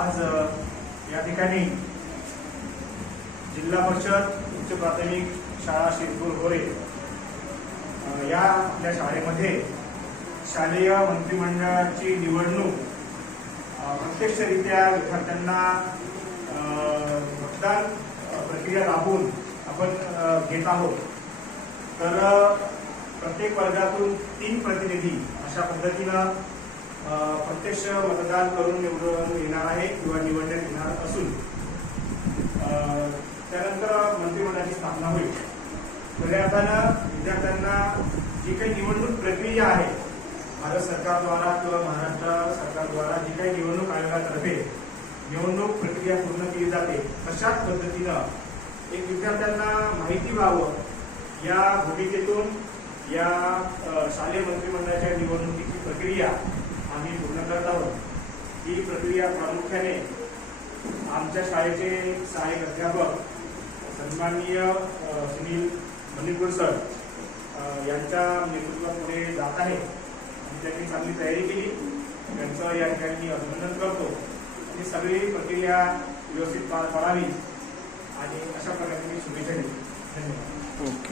आज या ठिकाणी जिल्हा परिषद उच्च प्राथमिक शाळा शिरपूर होळे या आपल्या शाळेमध्ये शालेय मंत्रिमंडळाची निवडणूक प्रत्यक्षरित्या विद्यार्थ्यांना मतदान प्रक्रिया राबवून आपण घेत आहोत. तर प्रत्येक वर्गातून तीन प्रतिनिधी अशा पद्धतीनं प्रत्यक्ष मतदान करून निवडून येणार आहे किंवा निवडण्यात येणार असून त्यानंतर मंत्रिमंडळाची स्थापना होईल. खऱ्या अर्थानं विद्यार्थ्यांना जी काही निवडणूक प्रक्रिया आहे भारत सरकारद्वारा किंवा महाराष्ट्र सरकारद्वारा जी काही निवडणूक आयोगातर्फे निवडणूक प्रक्रिया पूर्ण केली जाते तशाच पद्धतीनं एक विद्यार्थ्यांना माहिती व्हावं या भूमिकेतून या शालेय मंत्रिमंडळाच्या निवडणुकीची प्रक्रिया आम्ही पूर्ण करत आहोत. ही प्रक्रिया प्रामुख्याने आमच्या शाळेचे सहाय्यक अध्यापक सन्माननीय सुनील मणिपूर सर यांच्या नेतृत्वापुढे जात आहे. आणि त्यांनी चांगली तयारी केली. त्यांचं या ठिकाणी मी अभिनंदन करतो. ही सगळी प्रक्रिया व्यवस्थित पार पडावी. आणि अशा प्रकारे मी शुभेच्छा देतो. धन्यवाद. ओके.